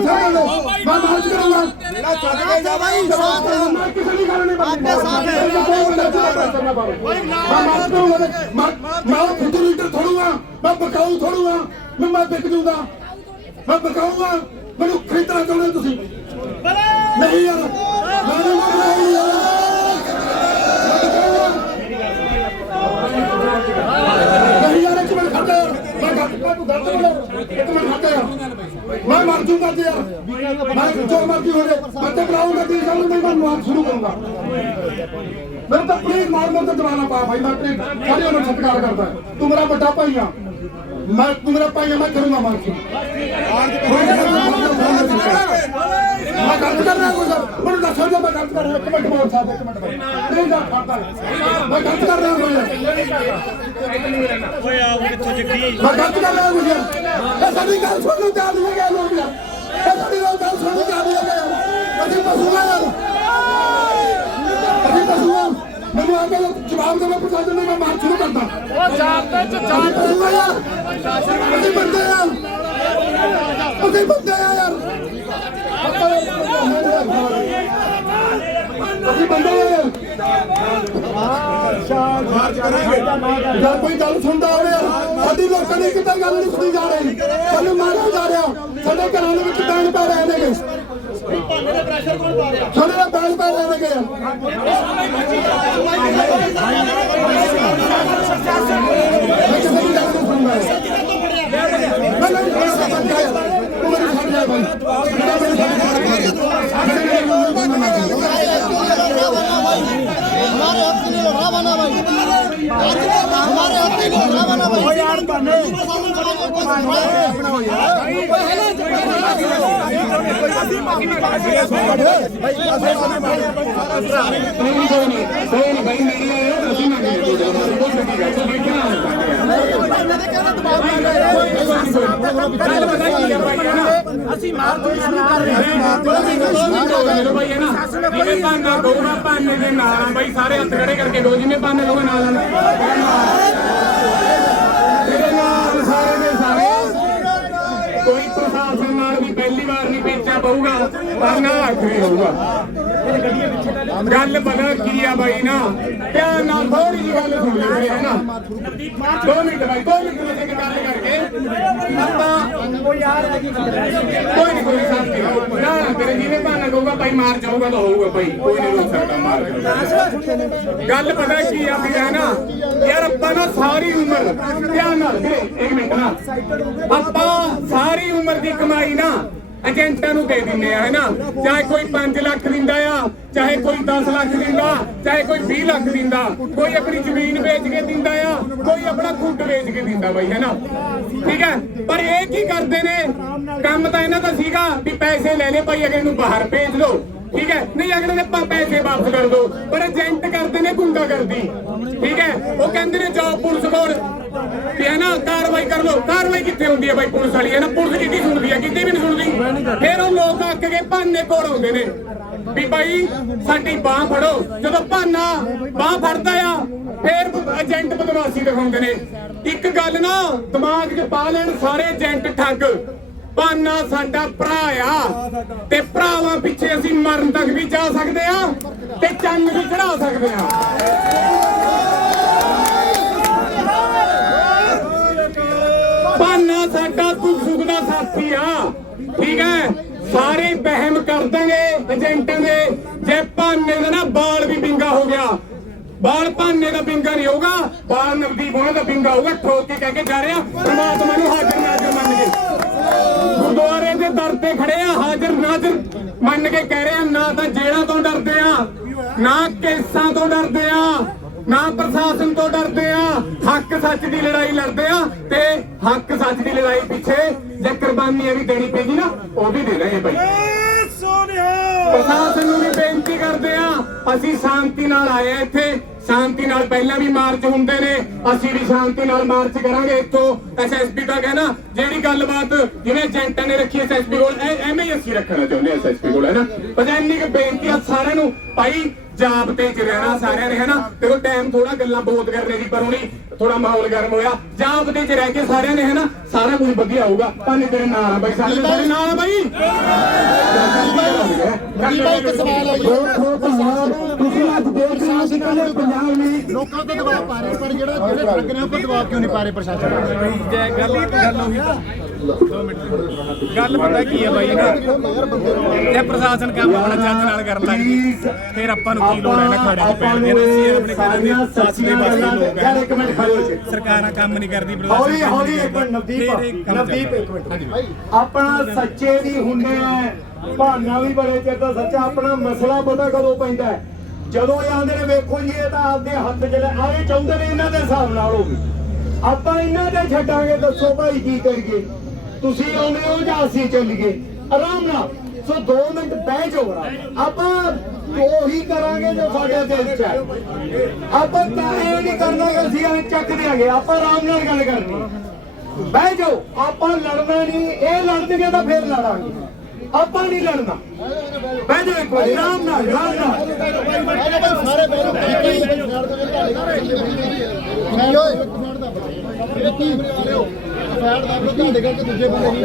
ਦੱਸਿਆ ਮੈਨੂੰ ਮੈਂ ਮਾਰਚ ਕਰਾਂਗਾ ਜਿਹੜਾ ਚੱਲ ਕੇ ਜਾ। ਬਾਈ ਸਾਥ ਮੈਂ ਕਿਸੇ ਦੀ ਗੱਲ ਨਹੀਂ ਆਪੇ ਸਾਥ ਦੇ। ਮੈਂ ਮਾਰਚ ਕਰੂੰਗਾ ਮੈਂ ਖੁਦ ਲੀਡਰ ਥੋੜੂਗਾ ਮੈਂ ਬਕਾਊ ਥੋੜੂਗਾ ਮੈਂ ਮੈਂ ਵਿਕ ਜੂਗਾ। ਮੈਂ ਬਕਾਊਗਾ ਮੈਨੂੰ ਖਰੀਦਣਾ ਚਾਹੁੰਦੇ ਹੋ ਤੁਸੀਂ? ਨਹੀਂ ਯਾਰ ਮੈਂ ਨਹੀਂ ਮੰਗਦਾ ਯਾਰ ਨਹੀਂ ਯਾਰ ਇੱਕ ਮਿੰਟ ਖੜ੍ਹ ਜਾ ਯਾਰ ਮੈਂ ਗੱਲ ਮੈਂ ਤੂੰ ਗਲਤ ਬੋਲਿਆ ਇੱਕ ਮਿੰਟ ਖੜ੍ਹ ਜਾ ਯਾਰ ਮੈਂ ਮਰ ਜੂਗਾ ਤੇ ਯਾਰ ਮੈਂ ਜੋ ਮਰਜ਼ੀ ਹੋ ਜਾਏ ਮੈਂ ਤੇ ਬੁਲਾਉਂਗਾ ਤੇ ਸਾਲ ਮੈਂ ਮੈਂ ਮਾਰ ਸ਼ੁਰੂ ਕਰੂੰਗਾ। ਮੈਂ ਤਾਂ ਪਲੀਜ਼ ਮਾਰ ਮੋਰ ਤੇ ਦਵਾਨਾ ਪਾ ਭਾਈ ਮੈਂ ਤੇ ਸਾਰੇ ਉਹਨਾਂ ਨੂੰ ਸਤਿਕਾਰ ਕਰਦਾ। ਤੂੰ ਮੇਰਾ ਵੱਡਾ ਭਾਈ ਆ। ਮੈਂ ਤੂੰ ਮੇਰਾ ਭਾਈ ਆ ਮੈਂ ਕਰੂੰਗਾ ਸ਼ੁਰੂ ਮੈਂ ਗਲਤ ਕਰ ਰਿਹਾ ਕੋਈ ਸਰ ਮੈਨੂੰ ਦੱਸੋ ਜੇ ਮੈਂ ਗਲਤ ਕਰ ਰਿਹਾ। ਇੱਕ ਮਿੰਟ ਮੋਰ ਸਾਹਿਬ ਇੱਕ ਮਿੰਟ ਨਹੀਂ ਜਾ ਖੜਦਾ ਮੈਂ ਗਲਤ ਕਰ ਰਿਹਾ ਕੋਈ ਓਏ ਆਪ ਕਿੱਥੋਂ ਜੱਗੀ ਮੈਂ ਗਲਤ ਕਰ ਰਿਹਾ ਕੁਝ ਇਹ ਸਾਡੀ ਗੱਲ ਸੁਣ ਨੂੰ ਤਿਆਰ ਨਹੀਂ ਹੈਗੇ ਲੋਕ। ਯਾਰ ਇਹ ਸਾਡੀ ਗੱਲ ਸੁਣ ਨੂੰ ਤਿਆਰ ਨਹੀਂ ਹੈਗੇ। ਅਸੀਂ ਪਸ਼ੂ ਆ ਯਾਰ। ਆ ਮੈਨੂੰ ਆ ਕੇ ਜਵਾਬ ਦੇਣਾ ਪ੍ਰਸ਼ਾਸਨ ਨੇ ਮੈਂ ਮਾਰ ਸ਼ੁਰੂ ਕਰਦਾ। ਉਹ ਜਾਬਤੇ ਚ ਆ ਯਾਰ। ਅਸੀਂ ਬੰਦੇ ਆ। ਅਸੀਂ ਬੰਦੇ ਆ ਯਾਰ। ਅਸੀਂ ਬੰਦੇ ਆ ਯਾਰ। ਜਾਂ ਕੋਈ ਗੱਲ ਸੁਣਦਾ ਹੋਵੇ ਸਾਡੀ ਲੋਕਾਂ ਦੀ ਕਿੱਦਾਂ ਗੱਲ ਨਹੀਂ ਸੁਣੀ ਜਾ ਰਹੀ। ਸਾਨੂੰ ਮਾਰਿਆ ਜਾ ਰਿਹਾ। ਸਾਡੇ ਘਰਾਂ ਦੇ ਵਿੱਚ ਬੈਣ ਪੈ ਰਹੇ ਨੇਗੇ। ਸਾਡੇ ਦਾ ਪ੍ਰੈਸ਼ਰ ਕੌਣ ਪਾ ਰਿਹਾ? ਸਾਡੇ ਦਾ हमारे हक के लिए लड़ा बना भाई हमारे हक के लिए लड़ा बना भाई यार तने भाई ਅਸੀਂ ਮੰਗਦੇ ਹਾਂ। ਬਹੁਤ ਵੱਡੀ ਗੱਲ ਹੈ। ਗੱਲ ਪਤਾ ਕੀ ਹੈ। ਭਾਈ ਹੈ ਨਾ। ਅਸੀਂ ਮਾਰ ਤੋਂ ਸ਼ੁਰੂ ਕਰ ਰਹੇ ਹਾਂ। ਦੋ ਭਾਈ ਹੈ ਨਾ ਜਿਵੇਂ ਭਾਨਾ ਗੋਗਾ ਭਾਨੇ ਦੇ ਨਾਲ ਆ ਭਾਈ ਸਾਰੇ ਹੱਥ ਖੜੇ ਕਰਕੇ ਦੋ ਜਿਵੇਂ ਭਾਨੇ ਗੋਗਾ ਨਾਲ ਆ ਤੇਰੇ ਨਾਲ ਸਾਰੇ ਦੇ ਸਾਰੇ। ਕੋਈ ਪ੍ਰਸ਼ਾਸਨ ਨਾਲ ਵੀ ਪਹਿਲੀ ਵਾਰ ਨਹੀਂ ਪੇਚਾ ਪਊਗਾ ਭਾਨਾ ਆਖਰੀ ਹੋਊਗਾ ਗੱਲ ਪਤਾ ਕੀ ਆ ਬਾਈ ਨਾ? ਧਿਆਨ ਨਾਲ ਥੋੜੀ ਜਿਹੀ ਗੱਲ ਸੁਣ ਲੈ ਹੈ ਨਾ ਦੋ ਮਿੰਟ ਬਾਈ, ਦੋ ਮਿੰਟ ਵਿੱਚ ਗੱਲ ਕਰਕੇ। ਆਪਾਂ ਕੋਈ ਯਾਰ ਕੋਈ ਨਹੀਂ ਕੋਈ ਸ਼ਾਂਤੀ ਨਾ ਤੇਰੇ ਜਿਹਨੇ ਭਾਣਾ ਕਹੂਗਾ, ਭਾਈ ਮਾਰ ਜਾਊਗਾ ਤਾਂ ਹੋਊਗਾ ਭਾਈ। ਕੋਈ ਨਹੀਂ ਰੋਕ ਸਕਦਾ, ਮਾਰ ਜਾਊਗਾ। ਗੱਲ ਪਤਾ ਕੀ ਆ ਵੀ ਹੈ ਨਾ ਯਾਰ ਆਪਾਂ ਨਾ ਸਾਰੀ ਉਮਰ, ਧਿਆਨ ਨਾਲ ਇੱਕ ਮਿੰਟ ਨਾ। ਆਪਾਂ ਸਾਰੀ ਉਮਰ ਦੀ ਕਮਾਈ ਨਾ ਏਜੰਟਾਂ ਨੂੰ ਦੇ ਦਿੰਦੇ ਆ, ਹੈਨਾ? ਚਾਹੇ ਕੋਈ 5 ਲੱਖ ਦਿੰਦਾ ਆ, ਚਾਹੇ ਕੋਈ 10 ਲੱਖ ਦਿੰਦਾ, ਚਾਹੇ ਕੋਈ 20 ਲੱਖ ਦਿੰਦਾ, ਕੋਈ ਆਪਣੀ ਜ਼ਮੀਨ ਵੇਚ ਕੇ ਦਿੰਦਾ ਆ, ਕੋਈ ਆਪਣਾ ਖੁੱਡ ਵੇਚ ਕੇ ਦਿੰਦਾ ਬਾਈ, ਹੈਨਾ? ਠੀਕ ਹੈ? ਪਰ ਇਹ ਕੀ ਕਰਦੇ ਨੇ? ਕੰਮ ਤਾਂ ਇਹਨਾਂ ਦਾ ਸੀਗਾ ਵੀ ਪੈਸੇ ਲੈ ਲੈ ਭਾਈ, ਅਗਲੇ ਨੂੰ ਬਾਹਰ ਭੇਜ ਲਓ ਠੀਕ ਹੈ? ਨਹੀਂ, ਅਗਲੇ ਦੇ ਪੈਸੇ ਵਾਪਸ ਕਰ ਦਿਓ ਪਰ ਏਜੰਟ ਕਰਦੇ ਨੇ ਗੁੰਡਾਗਰਦੀ। ਠੀਕ ਹੈ? ਉਹ ਕਹਿੰਦੇ ਨੇ ਜਾਓ ਪੁਲਿਸ ਕੋਲ। ਵੀ ਹੈ ਨਾ ਕਾਰਵਾਈ ਕਰ ਲੋ ਕਾਰਵਾਈ ਕਿੱਥੇ ਹੁੰਦੀ ਹੈ ਬਾਈ ਪੁਲਿਸ ਵਾਲੀ? ਹੈ ਨਾ ਪੁਲਿਸ ਕਿੱਥੇ ਸੁਣਦੀ ਹੈ ਕਿਤੇ ਵੀ ਨਹੀਂ ਸੁਣਦੀ। ਫਿਰ ਉਹ ਲੋਕ ਅੱਕ ਕੇ ਭਾਨੇ ਕੋਲ ਆਉਂਦੇ ਨੇ। ਵੀ ਬਾਈ, ਸਾਡੀ ਬਾਹ ਫੜੋ। ਜਦੋਂ ਭਾਨਾ ਬਾਹ ਫੜਦਾ ਆ, ਫਿਰ ਏਜੰਟ ਬਦਮਾਸ਼ੀ ਦਿਖਾਉਂਦੇ ਨੇ। ਇੱਕ ਗੱਲ ਨਾ, ਦਿਮਾਗ 'ਚ ਪਾ ਲੈਣ ਸਾਰੇ ਏਜੰਟ ਠੱਗ। ਭਾਨਾ ਸਾਡਾ ਭਰਾ ਆ। ਤੇ ਭਰਾਵਾਂ ਪਿੱਛੇ ਅਸੀਂ ਮਰਨ ਤੱਕ ਵੀ ਜਾ ਸਕਦੇ ਆ ਤੇ ਚੰਨ ਵੀ ਚੜਾ ਸਕਦੇ ਆ। ਭਾਨਾ ਸਾਡਾ ਦੁੱਖ ਸੁੱਖ ਦਾ ਸਾਥੀ ਆ। ਠੀਕ ਹੈ? ਸਾਰੇ ਵਹਿਮ ਕਰ ਦਾਂਗੇ ਏਜੰਟਾਂ ਦੇ। ਜੇ ਭਾਨੇ ਦਾ ਨਾ ਬਾਲ ਵੀ ਬਿੰਗਾ ਹੋ ਗਿਆ। ਬਾਲ ਭਾਨੇ ਦਾ ਬਿੰਗਾ ਨਹੀਂ ਹੋਊਗਾ, ਬਾਲ ਨਵਦੀਪ ਹੋਣਾ ਦਾ ਬਿੰਗਾ ਹੋਊਗਾ। ਠੋਕ ਕੇ ਕਹਿ ਕੇ ਜਾ ਰਿਹਾ, ਪ੍ਰਮਾਤਮਾ ਨੂੰ ਹਾਜ਼ਰ ਨਾਜ਼ਰ ਮੰਨ ਕੇ। ਗੁਰਦੁਆਰੇ ਦੇ ਦਰ ਤੇ ਖੜੇ ਆ, ਹਾਜ਼ਰ ਨਾਜ਼ਰ ਮੰਨ ਕੇ ਕਹਿ ਰਹੇ ਆ ਨਾ ਤਾਂ ਜੇਲ੍ਹਾਂ ਤੋਂ ਡਰਦੇ ਆ, ਨਾ ਕੇਸਾਂ ਤੋਂ ਡਰਦੇ ਆ, ਨਾ ਪ੍ਰਸ਼ਾਸਨ ਤੋਂ ਡਰਦੇ ਆ। ਹੱਕ ਸੱਚ ਦੀ ਲੜਾਈ ਲੜਦੇ ਆ ਤੇ ਹੱਕ ਸੱਚ ਦੀ ਲੜਾਈ ਪਿੱਛੇ ਜੇ ਕੁਰਬਾਨੀਆਂ ਵੀ ਦੇਣੀ ਪੈਗੀ ਨਾ ਉਹ ਵੀ ਦੇ ਰਹੇ ਭਾਈ। ਪ੍ਰਸ਼ਾਸਨ ਨੂੰ ਵੀ ਬੇਨਤੀ ਕਰਦੇ ਆ ਅਸੀਂ ਸ਼ਾਂਤੀ ਨਾਲ ਆਏ ਇੱਥੇ। ਸ਼ਾਂਤੀ ਨਾਲ ਪਹਿਲਾਂ ਵੀ ਮਾਰਚ ਹੁੰਦੇ ਨੇ ਅਸੀਂ ਵੀ ਸ਼ਾਂਤੀ ਨਾਲ ਮਾਰਚ ਕਰਾਂਗੇ ਇੱਥੋਂ। ਐਸਐਸਪੀ ਦਾ ਕਹਿਣਾ ਜਿਹੜੀ ਗੱਲਬਾਤ ਜਿਵੇਂ ਏਜੰਟਾਂ ਨੇ ਰੱਖੀ ਐਸਐਸਪੀ ਕੋਲ ਐਵੇਂ ਹੀ ਅਸੀਂ ਰੱਖਣਾ ਚਾਹੁੰਦੇ ਐਸਐਸਪੀ ਕੋਲ ਹੈ ਨਾ ਪਰ ਇੰਨੀ ਕੁ ਬੇਨਤੀ ਆ ਸਾਰਿਆਂ ਨੂੰ ਭਾਈ ਜਾਬਤੇ ਚ ਰਹਿਣਾ ਸਾਰਿਆਂ ਨੇ ਹੈ ਨਾ ਦੇਖੋ ਟਾਈਮ ਥੋੜਾ ਗੱਲਾਂ ਬੋਤ ਕਰਨੇ ਦੀ ਪਰ ਹੁਣੀ ਥੋੜਾ ਮਾਹੌਲ ਗਰਮ ਹੋਇਆ। ਜਾਬਤੇ ਚ ਰਹਿ ਕੇ ਸਾਰਿਆਂ ਨੇ ਹੈ ਨਾ ਸਾਰਾ ਕੁਝ ਵਧੀਆ ਹੋਊਗਾ। ਭਾਨੇ ਤੇਰੇ ਨਾਲ ਆ ਬਾਈ ਸਾਰੇ ਤੇਰੇ ਨਾਲ ਆ ਬਾਈ? ਬਾਈ ਇੱਕ ਸਵਾਲ ਹੈ ਜੀ। ਤੁਸੀਂ ਅੱਜ ਦੇਖ ਰਹੇ ਹੋ ਕਿ ਕੱਲ੍ਹ ਪੰਜਾਬ ਨੇ ਲੋਕਾਂ ਤੇ ਦਬਾਅ ਪਾ ਰਹੇ ਪਰ ਜਿਹੜਾ ਜਿਹੜੇ ਠੱਗ ਨੇ ਉਹ ਤੇ ਦਬਾਅ ਕਿਉਂ ਨਹੀਂ ਪਾ ਰਹੇ ਪ੍ਰਸ਼ਾਸਨ ਗੱਲ ਗੱਲ ਉਹੀ ਤਾਂ ਗੱਲ ਪਤਾ ਕੀ ਹੈ ਬਾਈ ਨਾ ਜੇ ਪ੍ਰਸ਼ਾਸਨ ਕੰਮ ਆਪਣਾ ਚੱਜ ਨਾਲ ਕਰਨ ਲੱਗ ਜੀ ਫਿਰ ਆਪਾਂ ਨੂੰ ਕੀ ਲੋੜ ਹੈ ਨਾ ਖਾੜੇ 'ਚ ਪੈਣ ਦੀ? ਅਸੀਂ ਆਪਣੇ ਘਰਾਂ ਦੇ ਸੱਚ ਦੇ ਬਸ ਦੇ ਲੋਕ ਯਾਰ ਹੈ ਇੱਕ ਮਿੰਟ ਖੜੋ ਜੀ। ਸਰਕਾਰਾਂ ਕੰਮ ਨਹੀਂ ਕਰਦੀ ਹੌਲੀ ਕੰਮ ਹੌਲੀ ਨਹੀਂ ਇੱਕ ਮਿੰਟ ਨਵਦੀਪ ਨਵਦੀਪ। ਇੱਕ ਮਿੰਟ। ਆਪਣਾ ਸੱਚੇ ਵੀ ਹੁੰਦੇ ਆ। ਬਹਾਨਾ ਵੀ ਬੜੇ ਚਿਰ ਦਾ ਸੱਚਾ, ਆਪਣਾ ਮਸਲਾ ਪਤਾ ਕਦੋਂ ਪੈਂਦਾ ਜਦੋਂ ਇਹ ਆਂਦੇ ਨੇ, ਵੇਖੋ ਜੀ, ਇਹ ਤਾਂ ਆਪਦੇ ਹੱਥ 'ਚ ਲੈ ਆਏ ਚਾਹੁੰਦੇ ਨੇ ਇਹਨਾਂ ਦੇ ਹਿਸਾਬ ਨਾਲ ਹੋਵੇ ਆਪਾਂ ਇਹਨਾਂ ਦੇ ਛੱਡਾਂਗੇ, ਦੱਸੋ ਭਾਈ ਕੀ ਕਰੀਏ? ਤੁਸੀਂ ਆਉਂਦੇ ਹੋ ਜਾਂ ਅਸੀਂ ਚੱਲੀਏ? ਆਰਾਮ ਨਾਲ। ਸੋ 2 ਮਿੰਟ ਬਹਿ ਜਾਓ ਆਪਾਂ ਉਹੀ ਕਰਾਂਗੇ ਜੋ ਸਾਡੇ ਦਿਲ 'ਚ ਹੈ। ਆਪਾਂ ਤਾਂ ਇਹ ਨਹੀਂ ਕਰਨਾ ਕਿ ਅਸੀਂ ਐਵੇਂ ਚੱਕ ਦਿਆਂਗੇ। ਆਪਾਂ ਆਰਾਮ ਨਾਲ ਗੱਲ ਕਰਨੀ ਬਹਿ ਜਾਓ। ਆਪਾਂ ਲੜਨਾ ਨਹੀਂ। ਇਹ ਲੜਦੇ ਤਾਂ ਫੇਰ ਲੜਾਂਗੇ। ਆਪਾਂ ਨਹੀਂ ਲੜਨਾ। ਬਹਿ ਜਾਓ ਇੱਕ ਵਾਰੀ, ਆਰਾਮ ਨਾਲ ਆਰਾਮ ਨਾਲ। ਸਾਰੇ ਬੈਠੋ ਕੀ ਓਏ ਕੀ ਲਿਓ ਸਾਈਡ ਦਾ ਤੁਹਾਡੇ ਕਰਕੇ ਦੂਜੇ ਬੰਦੇ ਨਹੀਂ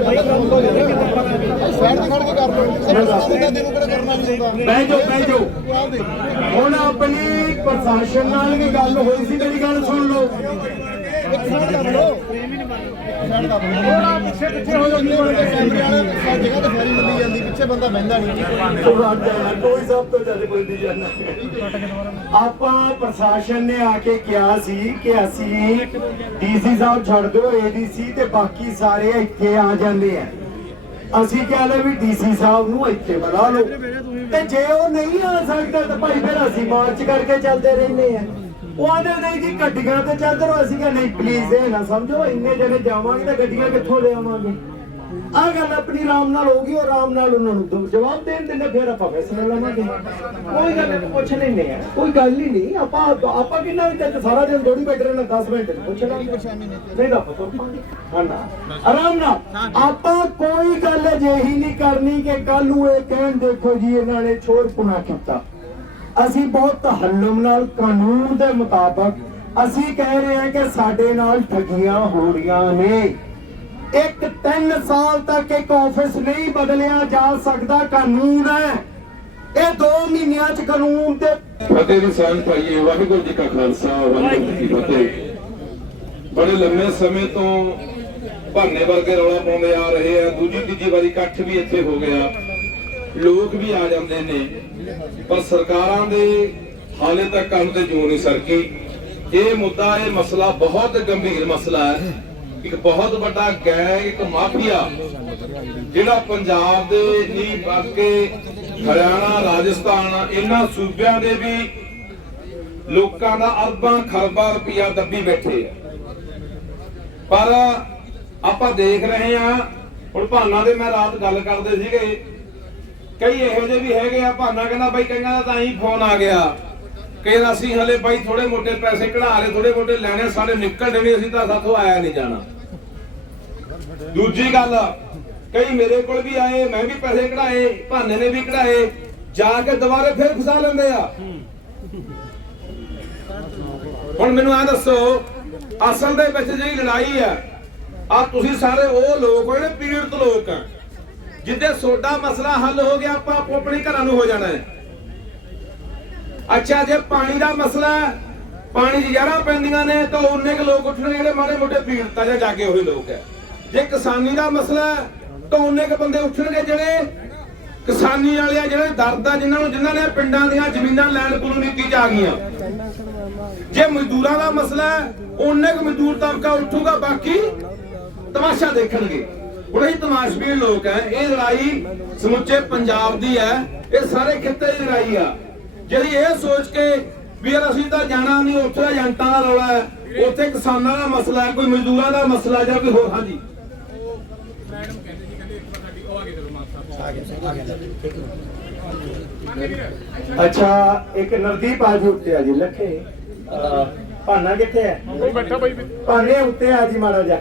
ਸਾਈਡ ਤੇ ਖੜ ਕੇ ਕਰ ਲਓ ਬਹਿ ਜਾਓ ਬਹਿ ਜਾਓ। ਹੁਣ ਆਪਣੀ ਪ੍ਰਸ਼ਾਸਨ ਨਾਲ ਵੀ ਗੱਲ ਹੋਈ ਸੀ, ਮੇਰੀ ਗੱਲ ਸੁਣ ਲਓ। ਸਾਈਡ ਕਰ ਲਓ ਸਾਈਡ ਦਾ ਥੋੜਾ ਪਿੱਛੇ ਪਿੱਛੇ ਹੋ ਜਾਂਦੀ ਹੈ ਕੈਮਰੇ ਵਾਲੇ ਜਗ੍ਹਾ ਤੇ ਫੈਰੀ ਮਿਲੀ ਜਾਂਦੀ ਪਿੱਛੇ ਬੰਦਾ ਬਹਿੰਦਾ ਨਹੀਂ ਕੋਈ ਸਭ ਤੋਂ ਜ਼ਿਆਦਾ ਬੋਲਦੀ ਜਾਂਦਾ ਆਪਾਂ ਪ੍ਰਸ਼ਾਸਨ ਨੇ ਆ ਕੇ ਕਿਹਾ ਸੀ ਕਿ ਅਸੀਂ ਡੀਸੀ ਸਾਹਿਬ ਛੱਡ ਦਿਓ, ਏਡੀਸੀ ਤੇ ਬਾਕੀ ਸਾਰੇ ਇੱਥੇ ਆ ਜਾਂਦੇ ਆ। ਅਸੀਂ ਕਿਹਾ ਲੈ ਵੀ ਡੀਸੀ ਸਾਹਿਬ ਨੂੰ ਇੱਥੇ ਬੁਲਾ ਲਓ। ਤੇ ਜੇ ਉਹ ਨਹੀਂ ਆ ਸਕਦਾ ਤਾਂ ਭਾਈ ਫਿਰ ਅਸੀਂ ਮਾਰਚ ਕਰਕੇ ਚੱਲਦੇ ਰਹਿੰਦੇ ਆ। ਉਹ ਆਂਦੇ ਨਹੀਂ ਜੀ ਗੱਡੀਆਂ ਤੇ ਕਰੋ ਅਸੀਂ ਕਿਹਾ ਨਹੀਂ ਪਲੀਜ਼ ਇਹ ਨਾ ਸਮਝੋ ਇੰਨੇ ਜਣੇ ਜਾਵਾਂਗੇ ਤਾਂ ਗੱਡੀਆਂ ਕਿੱਥੋਂ ਲਿਆਵਾਂਗੇ ਆ ਗੱਲ ਆਪਣੀ ਆਰਾਮ ਨਾਲ ਹੋਊਗੀ ਔਰ ਆਰਾਮ ਨਾਲ ਉਹਨਾਂ ਨੂੰ ਦੋ- ਜਵਾਬ ਦੇਣ ਦਿੰਦੇ ਫਿਰ ਆਪਾਂ ਫੈਸਲਾ ਲਵਾਂਗੇ। ਕੋਈ ਗੱਲ ਨਹੀਂ ਪੁੱਛ ਲੈਂਦੇ ਆ ਕੋਈ ਗੱਲ ਹੀ ਨਹੀਂ ਆਪਾਂ ਆਪਾਂ ਕਿੰਨਾ ਵੀ ਚੱਲ ਸਾਰਾ ਦਿਨ ਥੋੜੀ ਬੈਠ ਰਹਿਣਾ 10 ਮਿੰਟ ਪੁੱਛ ਲਾਂਗੇ ਨਹੀਂ। ਤਾਂ ਪਤਾ ਹਾਂ ਨਾ। ਆਰਾਮ ਨਾਲ। ਆਪਾਂ ਕੋਈ ਗੱਲ ਅਜਿਹੀ ਨਹੀਂ ਕਰਨੀ ਕਿ ਕੱਲ ਨੂੰ ਇਹ ਕਹਿਣ ਦੇਖੋ ਜੀ ਇਹਨਾਂ ਨੇ ਛੋਰ ਪੁਣਾ ਕੀਤਾ। ਅਸੀਂ ਬਹੁਤ ਹੱਲਮ ਨਾਲ ਕਾਨੂੰਨ ਦੇ ਮੁਤਾਬਕ ਅਸੀਂ ਕਹਿ ਰਹੇ ਹਾਂ ਕਿ ਸਾਡੇ ਨਾਲ ਠੱਗੀਆਂ ਹੋ ਰਹੀਆਂ ਨੇ। ਇੱਕ 3 ਸਾਲ ਤੱਕ ਇੱਕ ਆਫਿਸ ਨਹੀਂ ਬਦਲਿਆ ਜਾ ਸਕਦਾ, ਕਾਨੂੰਨ ਹੈ। ਇਹ 2 ਮਹੀਨਿਆਂ ਚ ਕਾਨੂੰਨ ਤੇ ਫਤਿਹ ਦੀ ਸਾਂਝ ਪਾਈਏ ਵਾਹਿਗੁਰੂ ਜੀ ਕਾ ਖਾਲਸਾ, ਵਾਹਿਗੁਰੂ ਜੀ ਕੀ ਫਤਿਹ। ਬੜੇ ਲੰਮੇ ਸਮੇਂ ਤੋਂ ਭਾਨੇ ਵਰਗੇ ਰੌਲਾ ਪਾਉਂਦੇ ਆ ਰਹੇ ਆ, ਦੂਜੀ ਤੀਜੀ ਵਾਰੀ ਇਕੱਠ ਵੀ ਇੱਥੇ ਹੋ ਗਿਆ। ਲੋਕ ਵੀ ਆ ਜਾਂਦੇ ਨੇ, ਪਰ ਸਰਕਾਰਾਂ ਦੇ ਹਾਲੇ ਤੱਕ ਕੰਮ ਤੇ ਜੂ ਨਹੀਂ ਸਰਕੀ। ਇਹ ਮੁੱਦਾ, ਇਹ ਮਸਲਾ ਬਹੁਤ ਗੰਭੀਰ ਮਸਲਾ ਹੈ। ਇੱਕ ਬਹੁਤ ਵੱਡਾ ਗੈਂਗ, ਇੱਕ ਮਾਫੀਆ, ਜਿਹੜਾ ਪੰਜਾਬ ਦੇ ਨਹੀਂ, ਬਲਕਿ ਹਰਿਆਣਾ, ਰਾਜਸਥਾਨ, ਇਹਨਾਂ ਸੂਬਿਆਂ ਦੇ ਵੀ ਲੋਕਾਂ ਦਾ ਅਰਬਾਂ ਖਰਬਾਂ ਰੁਪਇਆ ਦੱਬੀ ਬੈਠੇ ਆ। ਪਰ ਆਪਾਂ ਦੇਖ ਰਹੇ ਆ ਹੁਣ ਭਾਨਾ ਦੇ ਮੈਂ ਰਾਤ ਗੱਲ ਕਰਦੇ ਸੀਗੇ ਕਈ ਇਹੋ ਜਿਹੇ ਵੀ ਹੈਗੇ ਆ, ਭਾਨਾ ਕਹਿੰਦਾ ਬਾਈ ਕਈਆਂ ਦਾ ਤਾਂ ਹੀ ਫੋਨ ਆ ਗਿਆ। ਕਈ ਅਸੀਂ ਹਲੇ ਬਾਈ ਥੋੜੇ ਮੋਟੇ ਪੈਸੇ ਕਢਾ ਲਏ ਥੋੜੇ ਮੋਟੇ ਲੈਣੇ ਸਾਡੇ ਨਿਕਲ ਦੇਣੇ, ਅਸੀਂ ਤਾਂ ਸਾਥੋਂ ਆਇਆ ਨਹੀਂ ਜਾਣਾ। ਦੂਜੀ ਗੱਲ, ਕਈ ਮੇਰੇ ਕੋਲ ਵੀ ਆਏ, ਮੈਂ ਵੀ ਪੈਸੇ ਕਢਾਏ, ਭਾਨੇ ਨੇ ਵੀ ਕਢਾਏ, ਜਾ ਕੇ ਦੁਬਾਰੇ ਫਿਰ ਫਸਾ ਲੈਂਦੇ ਆ। ਹੁਣ ਮੈਨੂੰ ਆ ਦੱਸੋ, ਅਸਲ ਦੇ ਵਿੱਚ ਜਿਹੜੀ ਲੜਾਈ ਆ ਆ ਤੁਸੀਂ ਸਾਰੇ ਉਹ ਲੋਕ ਹੋ ਜਿਹੜੇ ਪੀੜਤ ਲੋਕ ਆ। ਜਿੱਦੇ ਸੋਡਾ ਮਸਲਾ ਹੱਲ ਹੋ ਗਿਆ, ਆਪਾਂ ਆਪੋ ਆਪਣੇ ਘਰਾਂ ਨੂੰ ਹੋ ਜਾਣਾ ਹੈ। ਅੱਛਾ, ਜੇ ਪਾਣੀ ਦਾ ਮਸਲਾ ਪਾਣੀ ਦੀ ਜ਼ਹਿਰਾਂ ਪੈਂਦੀਆਂ ਨੇ, ਤਾਂ ਉਹਨੇ ਕੁ ਲੋਕ ਉੱਠਣਗੇ ਜਿਹੜੇ ਮਾੜੇ ਮੋਟੇ ਪੀੜਤਾਂ ਜਾਂ ਜਾਗੇ ਹੋਏ ਲੋਕ ਹੈ। ਜੇ ਕਿਸਾਨੀ ਦਾ ਮਸਲਾ ਤਾਂ ਉਹਨੇ ਕੁ ਬੰਦੇ ਉੱਠਣਗੇ ਜਿਹੜੇ ਕਿਸਾਨੀ ਵਾਲੇ ਆ, ਜਿਹੜੇ ਦਰਦ ਆ, ਜਿਨ੍ਹਾਂ ਨੂੰ ਜਿਨ੍ਹਾਂ ਨੇ ਪਿੰਡਾਂ ਦੀਆਂ ਜ਼ਮੀਨਾਂ ਲੈਣ ਕੋਲੋਂ ਨੀਤੀ ਚ ਆ ਗਈਆਂ। ਜੇ ਮਜ਼ਦੂਰਾਂ ਦਾ ਮਸਲਾ ਹੈ ਉਹਨੇ ਕੁ ਮਜ਼ਦੂਰ ਤਬਕਾ ਉੱਠੂਗਾ, ਬਾਕੀ ਤਮਾਸ਼ਾ ਦੇਖਣਗੇ। ਹੁਣ ਇਹ ਤਮਾਸ਼ਬੀਨ ਲੋਕ ਹੈ। ਇਹ ਲੜਾਈ ਸਮੁੱਚੇ ਪੰਜਾਬ ਦੀ ਹੈ। ਇਹ ਸਾਰੇ ਖਿੱਤੇ ਦੀ ਲੜਾਈ ਆ। ਜਿਹੜੀ ਇਹ ਸੋਚ ਕੇ ਵੀ ਯਾਰ ਅਸੀਂ ਤਾਂ ਜਾਣਾ ਨਹੀਂ ਉੱਥੇ ਏਜੰਟਾਂ ਦਾ ਰੌਲਾ ਹੈ। ਉੱਥੇ ਕਿਸਾਨਾਂ ਦਾ ਮਸਲਾ ਹੈ ਕੋਈ ਮਜ਼ਦੂਰਾਂ ਦਾ ਮਸਲਾ ਜਾਂ ਕੋਈ ਹੋਰ ਹਾਂਜੀ। ਅੱਛਾ ਇੱਕ ਨਵਦੀਪ ਆ ਜੀ ਉੱਤੇ ਆ ਜੀ ਲੱਖੇ। ਭਾਨਾ ਕਿੱਥੇ ਹੈ? ਉਹ ਬੈਠਾ ਬਾਈ ਭਾਨੇ ਉੱਤੇ ਆ ਜੀ ਮਾੜਾ ਜਾ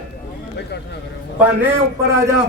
ਭਾਨੇ ਉੱਪਰ ਆ ਜਾ।